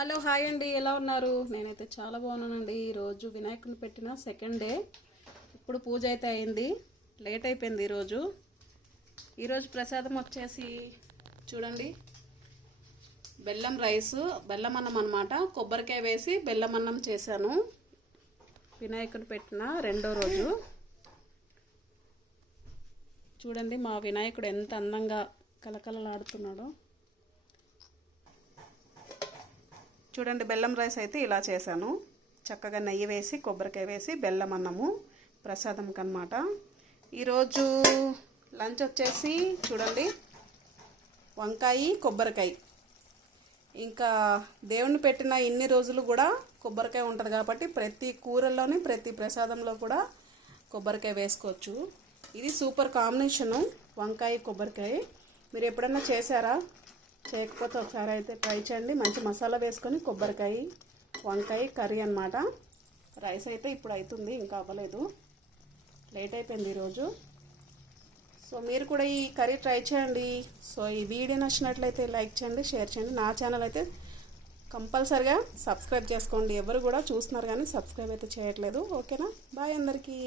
Hello hi అండి. ఎలా ఉన్నారు? నేనైతే చాలా బాగున్నానండి. ఈరోజు వినాయకుని పెట్టిన సెకండ్ డే ఇప్పుడు పూజ అయితే అయింది. లేట్ అయిపోయింది ఈరోజు ఈరోజు ప్రసాదం వచ్చేసి చూడండి. బెల్లం రైస్ బెల్లం అన్నం అనమాట కొబ్బరికాయ వేసి బెల్లం అన్నం చేశాను. వినాయకుని పెట్టిన రెండో రోజు. చూడండి మా వినాయకుడు ఎంత అందంగా కలకలలాడుతున్నాడో చూడండి బెల్లం రైస్ అయితే ఇలా చేశాను. చక్కగా నెయ్యి వేసి కొబ్బరికాయ వేసి బెల్లం అన్నము ప్రసాదంకి అనమాట ఈరోజు లంచ్ వచ్చేసి చూడండి వంకాయ కొబ్బరికాయ. ఇంకా దేవుని పెట్టిన ఇన్ని రోజులు కూడా కొబ్బరికాయ ఉంటుంది కాబట్టి ప్రతి కూరల్లోని ప్రతి ప్రసాదంలో కూడా కొబ్బరికాయ వేసుకోవచ్చు. ఇది సూపర్ కాంబినేషను వంకాయ కొబ్బరికాయ. మీరు ఎప్పుడన్నా చేశారా? చేయకపోతే ఒకసారి అయితే ట్రై చేయండి. మంచి మసాలా వేసుకొని కొబ్బరికాయ వంకాయ కర్రీ అనమాట రైస్ అయితే ఇప్పుడు అవుతుంది ఇంకా అవ్వలేదు. లేట్ అయిపోయింది ఈరోజు. సో మీరు కూడా ఈ కర్రీ ట్రై చేయండి. సో ఈ వీడియో నచ్చినట్లయితే లైక్ చేయండి షేర్ చేయండి. నా ఛానల్ అయితే కంపల్సరిగా సబ్స్క్రైబ్ చేసుకోండి. ఎవరు కూడా చూస్తున్నారు కానీ సబ్స్క్రైబ్ అయితే చేయట్లేదు. ఓకేనా? బాయ్ అందరికీ.